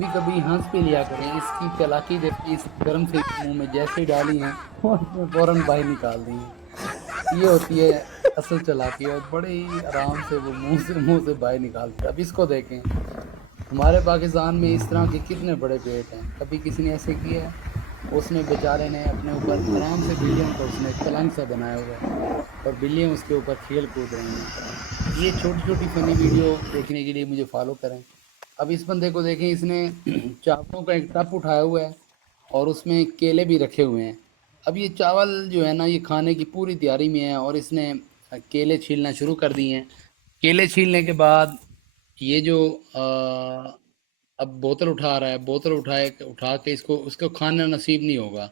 कभी कभी हंस भी लिया करें। इसकी चालाकी देखिए, इस गर्म से मुंह में जैसे ही डाली हैं और उसमें फौरन बाहर निकाल दी हैं। ये होती है असल चालाकी, और बड़े ही आराम से वो मुंह से बाहर निकालते हैं। अब इसको देखें, हमारे पाकिस्तान में इस तरह के कितने बड़े पेट हैं। कभी किसी ने ऐसे किया है? उसने बेचारे ने अपने ऊपर आराम से बिल्लियों का उसने एक पलंग सा बनाया हुआ है, और बिल्लियाँ उसके ऊपर खेल कूद रही हैं। ये छोटी छोटी फनी वीडियो देखने के लिए मुझे फॉलो करें। अब इस बंदे को देखें, इसने चावलों का एक टप उठाया हुआ है और उसमें केले भी रखे हुए हैं। अब ये चावल जो है ना, ये खाने की पूरी तैयारी में है, और इसने केले छीलना शुरू कर दिए हैं। केले छीलने के बाद ये जो अब बोतल उठा रहा है, बोतल उठा के इसको उसको खाना नसीब नहीं होगा,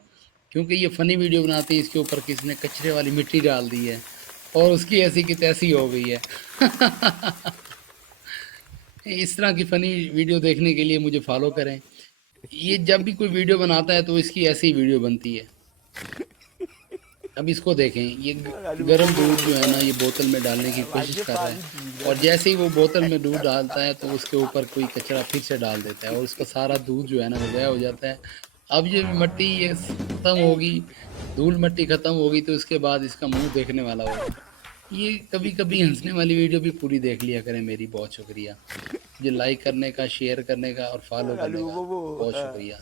क्योंकि ये फनी वीडियो बनाते हैं। इसके ऊपर किसी ने कचरे वाली मिट्टी डाल दी है और उसकी ऐसी की तैसी हो गई है। इस तरह की फनी वीडियो देखने के लिए मुझे फॉलो करें। ये जब भी कोई वीडियो बनाता है तो इसकी ऐसी ही वीडियो बनती है। अब इसको देखें, ये Aduh, गर्म दूध जो है ना, ये बोतल में डालने की कोशिश aja कर रहा है, paling tinggal. और जैसे ही वो बोतल में दूध डालता है तो उसके ऊपर कोई कचरा फिर से डाल देता है, और उसका सारा दूध जो है ना वो ज़ाया हो जाता है। अब ये मिट्टी ये खत्म होगी, धूल मिट्टी खत्म होगी, तो उसके बाद इसका मुंह देखने वाला होगा। ये कभी कभी हंसने वाली वीडियो भी पूरी देख लिया करें। मेरी बहुत शुक्रिया, मुझे लाइक करने का, शेयर करने का और फॉलो करने Aduh, का bobo. बहुत शुक्रिया।